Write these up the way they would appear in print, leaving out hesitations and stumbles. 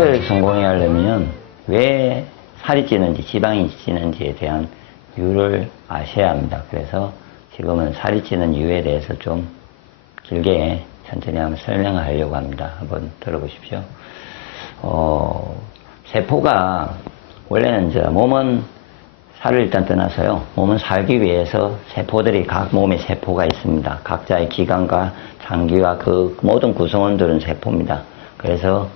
다이어트를 성공해 하려면 왜 살이 찌는지 지방이 찌는지에 대한 이유를 아셔야 합니다. 그래서 지금은 살이 찌는 이유에 대해서 좀 길게 천천히 한번 설명하려고 합니다. 한번 들어보십시오. 세포가 원래는 몸은 살을 일단 떠나서요. 몸은 살기 위해서 세포들이 각 몸에 세포가 있습니다. 각자의 기관과 장기와 그 모든 구성원들은 세포입니다. 그래서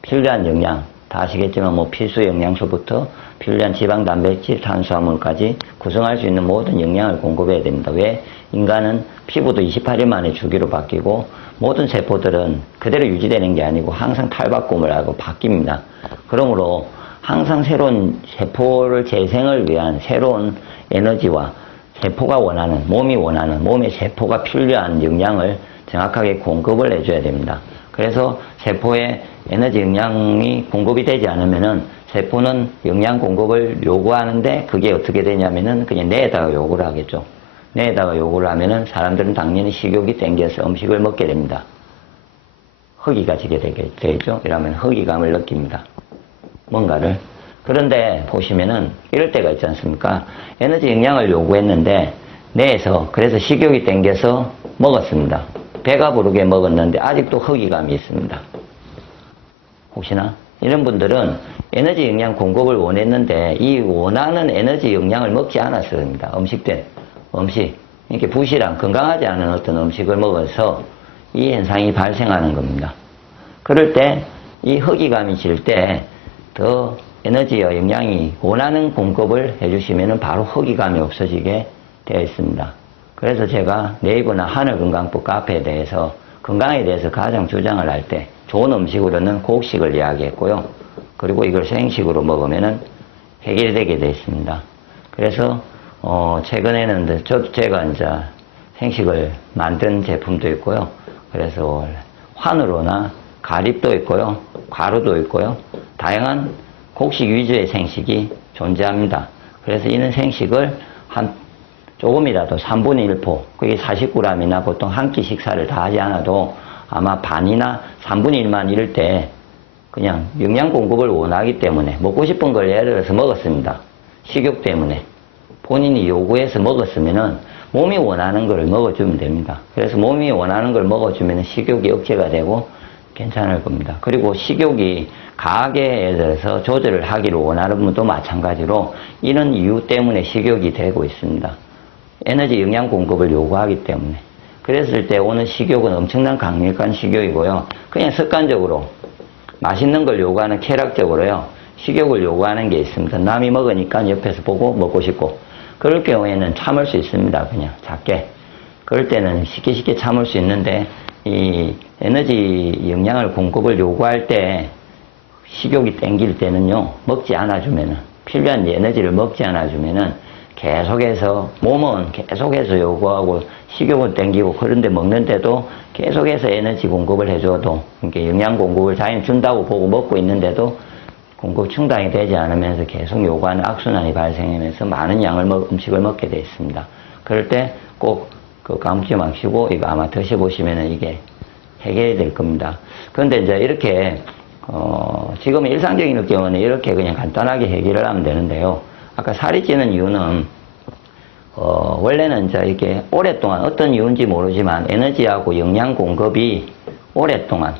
필요한 영양, 다 아시겠지만 필수 영양소부터 필요한 지방, 단백질, 탄수화물까지 구성할 수 있는 모든 영양을 공급해야 됩니다. 왜? 인간은 피부도 28일 만에 주기로 바뀌고 모든 세포들은 그대로 유지되는 게 아니고 항상 탈바꿈을 하고 바뀝니다. 그러므로 항상 새로운 세포를 재생을 위한 새로운 에너지와 세포가 원하는, 몸이 원하는, 몸의 세포가 필요한 영양을 정확하게 공급을 해줘야 됩니다. 그래서 세포에 에너지 영양이 공급이 되지 않으면은 세포는 영양 공급을 요구하는데 그게 어떻게 되냐면은 그냥 뇌에다가 요구를 하겠죠. 뇌에다가 요구를 하면은 사람들은 당연히 식욕이 땡겨서 음식을 먹게 됩니다. 허기가 지게 되죠. 이러면 허기감을 느낍니다. 뭔가를. 그런데 보시면은 이럴 때가 있지 않습니까? 에너지 영양을 요구했는데 뇌에서 그래서 식욕이 땡겨서 먹었습니다. 배가 부르게 먹었는데 아직도 허기감이 있습니다. 혹시나 이런 분들은 에너지 영양 공급을 원했는데 이 원하는 에너지 영양을 먹지 않았습니다. 음식 이렇게 부실한 건강하지 않은 어떤 음식을 먹어서 이 현상이 발생하는 겁니다. 그럴 때 이 허기감이 질 때 더 에너지와 영양이 원하는 공급을 해주시면 바로 허기감이 없어지게 되어 있습니다. 그래서 제가 네이버나 하늘건강법 카페에 대해서 건강에 대해서 가장 주장을 할 때 좋은 음식으로는 곡식을 이야기했고요. 그리고 이걸 생식으로 먹으면 해결되게 되어 있습니다. 그래서 최근에는 제가 이제 생식을 만든 제품도 있고요. 그래서 환으로나 가립도 있고요. 가루도 있고요. 다양한 곡식 위주의 생식이 존재합니다. 그래서 이는 생식을 조금이라도 3분의 1포, 그게 40g이나 보통 한 끼 식사를 다 하지 않아도 아마 반이나 3분의 1만 이럴 때 그냥 영양 공급을 원하기 때문에 먹고 싶은 걸 예를 들어서 먹었습니다. 식욕 때문에. 본인이 요구해서 먹었으면은 몸이 원하는 걸 먹어주면 됩니다. 그래서 몸이 원하는 걸 먹어주면 식욕이 억제가 되고 괜찮을 겁니다. 그리고 식욕이 과하게 예를 들어서 조절을 하기를 원하는 분도 마찬가지로 이런 이유 때문에 식욕이 되고 있습니다. 에너지 영양 공급을 요구하기 때문에. 그랬을 때 오는 식욕은 엄청난 강력한 식욕이고요. 그냥 습관적으로 맛있는 걸 요구하는 쾌락적으로요. 식욕을 요구하는 게 있습니다. 남이 먹으니까 옆에서 보고 먹고 싶고. 그럴 경우에는 참을 수 있습니다. 그냥 작게. 그럴 때는 쉽게 참을 수 있는데 이 에너지 영양을 공급을 요구할 때 식욕이 땡길 때는요. 먹지 않아주면은 필요한 에너지를 먹지 않아주면은 계속해서 몸은 계속해서 요구하고 식욕은 땡기고 그런데 먹는데도 계속해서 에너지 공급을 해줘도 이렇게 영양 공급을 자연히 준다고 보고 먹고 있는데도 공급 충당이 되지 않으면서 계속 요구하는 악순환이 발생하면서 많은 양을 음식을 먹게 되어 있습니다. 그럴 때 꼭 까먹지 마시고 이거 아마 드셔보시면 이게 해결이 될 겁니다. 그런데 이제 이렇게 지금 일상적인 경우는 이렇게 그냥 간단하게 해결을 하면 되는데요. 아까 살이 찌는 이유는 원래는 이제 이렇게 오랫동안 어떤 이유인지 모르지만 에너지하고 영양 공급이 오랫동안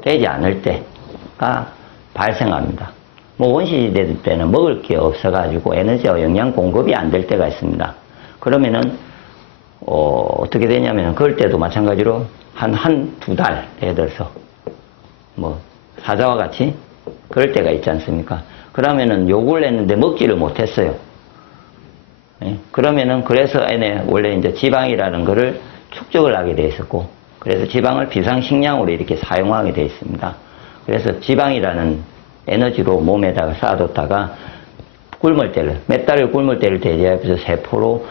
되지 않을 때가 발생합니다. 원시시대 때는 먹을 게 없어가지고 에너지와 영양 공급이 안 될 때가 있습니다. 그러면은 어떻게 되냐면 그럴 때도 마찬가지로 두 달 예를 들어서 사자와 같이 그럴 때가 있지 않습니까? 그러면은 요구를 했는데 먹지를 못했어요. 예? 그러면은 그래서 원래 이제 지방이라는 거를 축적을 하게 돼 있었고 그래서 지방을 비상식량으로 이렇게 사용하게 돼 있습니다. 그래서 지방이라는 에너지로 몸에다가 쌓아뒀다가 몇 달을 굶을 때를 대비해서 세포로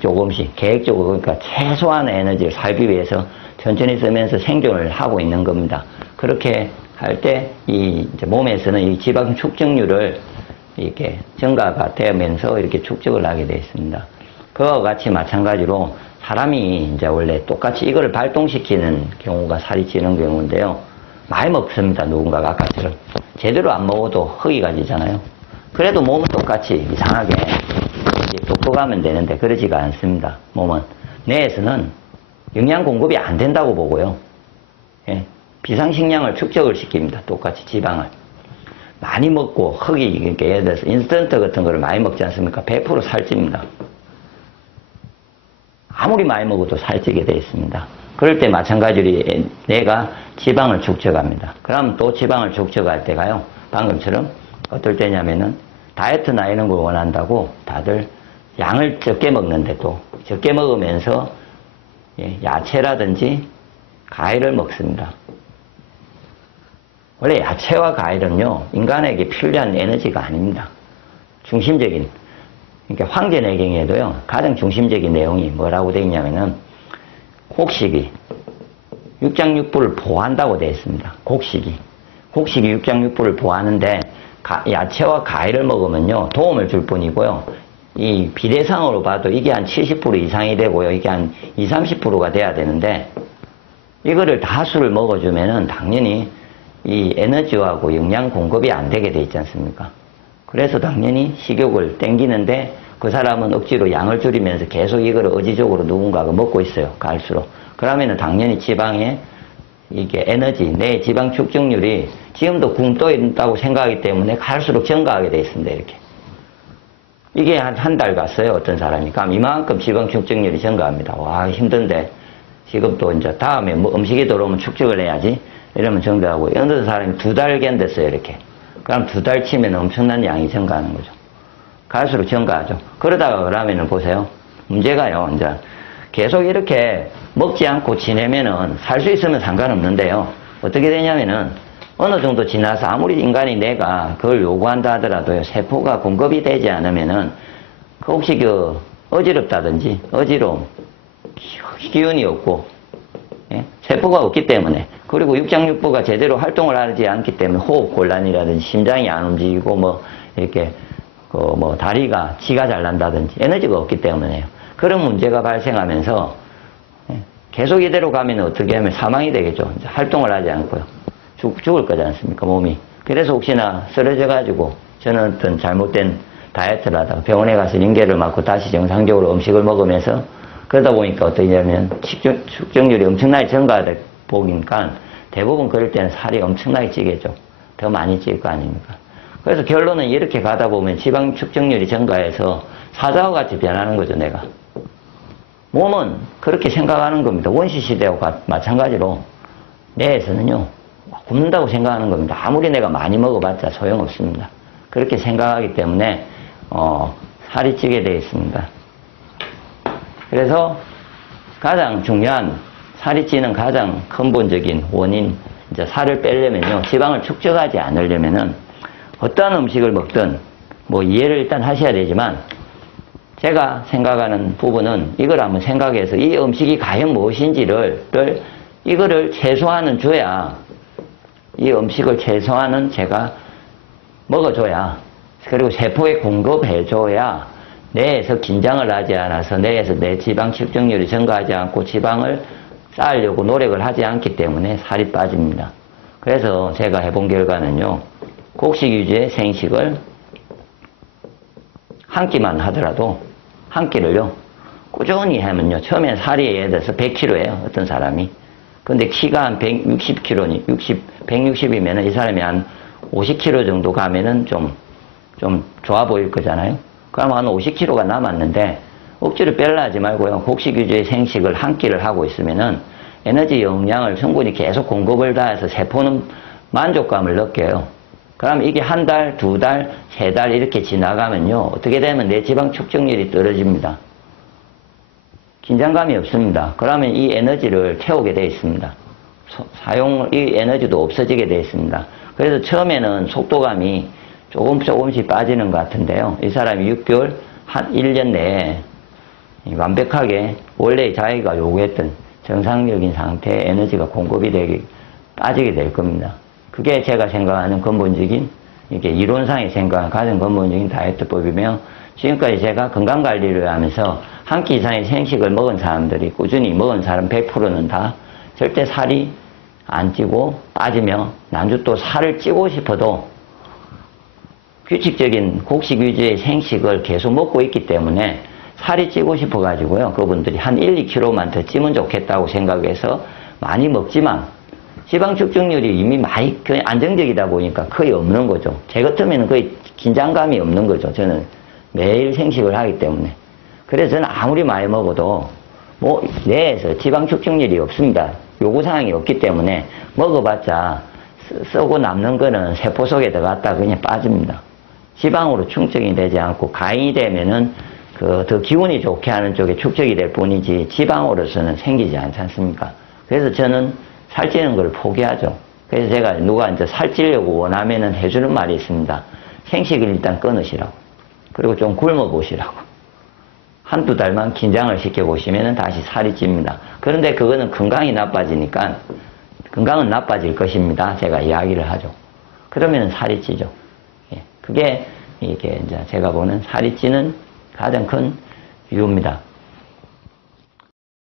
조금씩 계획적으로 그러니까 최소한의 에너지를 살기 위해서 천천히 쓰면서 생존을 하고 있는 겁니다. 그렇게 할 때 이제 몸에서는 이 지방 축적률을 이렇게 증가가 되면서 이렇게 축적을 하게 되어 있습니다. 그와 같이 마찬가지로 사람이 이제 원래 똑같이 이거를 발동시키는 경우가 살이 찌는 경우인데요. 많이 먹습니다. 누군가가 아까처럼. 제대로 안 먹어도 허기 가지잖아요. 그래도 몸은 똑같이 이상하게 이제 돋궈가면 되는데 그러지가 않습니다. 몸은. 뇌에서는 영양 공급이 안 된다고 보고요. 예. 비상식량을 축적을 시킵니다. 똑같이 지방을. 많이 먹고 흙이, 그러니까 예를 들어서 인스턴트 같은 거를 많이 먹지 않습니까? 100% 살찝니다. 아무리 많이 먹어도 살찌게 되어 있습니다. 그럴 때 마찬가지로 뇌가 지방을 축적합니다. 그럼 또 지방을 축적할 때가요. 방금처럼 어떨 때냐면은 다이어트나 이런 걸 원한다고 다들 양을 적게 먹는데 또 적게 먹으면서 야채라든지 과일을 먹습니다. 원래 야채와 과일은요, 인간에게 필요한 에너지가 아닙니다. 중심적인, 그러니까 황제내경에도요, 가장 중심적인 내용이 뭐라고 되어 있냐면은, 곡식이 육장육부를 보호한다고 되어 있습니다. 곡식이 육장육부를 보호하는데, 야채와 과일을 먹으면요, 도움을 줄 뿐이고요, 이 비례상으로 봐도 이게 한 70% 이상이 되고요, 이게 한 20, 30%가 돼야 되는데, 이거를 다수를 먹어주면은 당연히 이 에너지하고 영양 공급이 안 되게 돼 있지 않습니까? 그래서 당연히 식욕을 땡기는데 그 사람은 억지로 양을 줄이면서 계속 이걸 의지적으로 누군가가 먹고 있어요. 갈수록. 그러면은 당연히 지방에 이게 에너지, 내 지방 축적률이 지금도 굶 떠 있다고 생각하기 때문에 갈수록 증가하게 돼 있습니다. 이렇게. 이게 한 달 갔어요. 어떤 사람이. 그럼 이만큼 지방 축적률이 증가합니다. 와, 힘든데. 지금 또 이제 다음에 뭐 음식이 들어오면 축적을 해야지. 이러면 증가하고, 어느 사람이 2달 견뎠어요, 이렇게. 그럼 2달 치면 엄청난 양이 증가하는 거죠. 갈수록 증가하죠. 그러다가 그러면은 보세요. 문제가요, 이제 계속 이렇게 먹지 않고 지내면은 살 수 있으면 상관없는데요. 어떻게 되냐면은 어느 정도 지나서 아무리 인간이 내가 그걸 요구한다 하더라도요, 세포가 공급이 되지 않으면은 혹시 어지럽다든지, 어지러움, 기운이 없고, 예? 세포가 없기 때문에, 그리고 육장육부가 제대로 활동을 하지 않기 때문에 호흡 곤란이라든지 심장이 안 움직이고 이렇게 다리가 지가 잘 난다든지 에너지가 없기 때문에요. 그런 문제가 발생하면서 계속 이대로 가면 어떻게 하면 사망이 되겠죠. 활동을 하지 않고요. 죽을 거지 않습니까, 몸이. 그래서 혹시나 쓰러져 가지고 저는 어떤 잘못된 다이어트를 하다가 병원에 가서 링겔을 맞고 다시 정상적으로 음식을 먹으면서 그러다 보니까 어떠냐면 축적률이 엄청나게 증가하다 보니까 대부분 그럴 때는 살이 엄청나게 찌겠죠. 더 많이 찔 거 아닙니까? 그래서 결론은 이렇게 가다 보면 지방 축적률이 증가해서 사자와 같이 변하는 거죠, 내가. 몸은 그렇게 생각하는 겁니다. 원시시대와 마찬가지로 뇌에서는요, 굶는다고 생각하는 겁니다. 아무리 내가 많이 먹어봤자 소용없습니다. 그렇게 생각하기 때문에 살이 찌게 되어 있습니다. 그래서 가장 중요한 살이 찌는 가장 근본적인 원인, 이제 살을 빼려면요, 지방을 축적하지 않으려면은 어떠한 음식을 먹든 이해를 일단 하셔야 되지만, 제가 생각하는 부분은 이걸 한번 생각해서 이 음식이 과연 무엇인지를 이거를 최소한은 줘야, 이 음식을 최소한은 제가 먹어줘야, 그리고 세포에 공급해줘야 뇌에서 긴장을 하지 않아서 뇌에서 내 지방 축적률이 증가하지 않고 지방을 쌓으려고 노력을 하지 않기 때문에 살이 빠집니다. 그래서 제가 해본 결과는요, 곡식 위주의 생식을 한 끼만 하더라도, 한 끼를요, 꾸준히 하면요, 처음엔 살이 예를 들어서 100kg예요, 어떤 사람이. 근데 키가 한 160kg, 160이면은 이 사람이 한 50kg 정도 가면은 좀 좋아 보일 거잖아요. 그럼 한 50kg가 남았는데, 억지로 빼려 하지 말고요, 곡식 위주의 생식을 한 끼를 하고 있으면은 에너지 영양을 충분히 계속 공급을 다해서 세포는 만족감을 느껴요. 그럼 이게 한 달, 2달, 3달 이렇게 지나가면요, 어떻게 되면 내 지방 축적률이 떨어집니다. 긴장감이 없습니다. 그러면 이 에너지를 태우게 되어 있습니다. 이 에너지도 없어지게 되어 있습니다. 그래서 처음에는 속도감이 조금씩 빠지는 것 같은데요. 이 사람이 6개월, 한 1년 내에 완벽하게 원래 자기가 요구했던 정상적인 상태의 에너지가 공급이 빠지게 될 겁니다. 그게 제가 생각하는 근본적인, 이게 이론상에 생각하는 가장 근본적인 다이어트법이며, 지금까지 제가 건강관리를 하면서 한 끼 이상의 생식을 먹은 사람들이, 꾸준히 먹은 사람 100%는 다 절대 살이 안 찌고 빠지며 난주 또 살을 찌고 싶어도 규칙적인 곡식 위주의 생식을 계속 먹고 있기 때문에 살이 찌고 싶어 가지고요. 그분들이 한 1, 2kg만 더 찌면 좋겠다고 생각해서 많이 먹지만 지방 축적률이 이미 많이 거의 안정적이다 보니까 거의 없는 거죠. 제 같으면 거의 긴장감이 없는 거죠. 저는 매일 생식을 하기 때문에. 그래서 저는 아무리 많이 먹어도 뭐 뇌에서 지방 축적률이 없습니다. 요구사항이 없기 때문에 먹어봤자 썩고 남는 거는 세포 속에 들어갔다 그냥 빠집니다. 지방으로 충족이 되지 않고 가인이 되면은 더 기운이 좋게 하는 쪽에 축적이 될 뿐이지 지방으로서는 생기지 않지 않습니까? 그래서 저는 살찌는 걸 포기하죠. 그래서 제가 누가 이제 살찌려고 원하면은 해주는 말이 있습니다. 생식을 일단 끊으시라고. 그리고 좀 굶어 보시라고. 한두 달만 긴장을 시켜보시면은 다시 살이 찝니다. 그런데 그거는 건강이 나빠지니까 건강은 나빠질 것입니다. 제가 이야기를 하죠. 그러면은 살이 찌죠. 예. 그게 이게 이제 제가 보는 살이 찌는 가장 큰 이유입니다.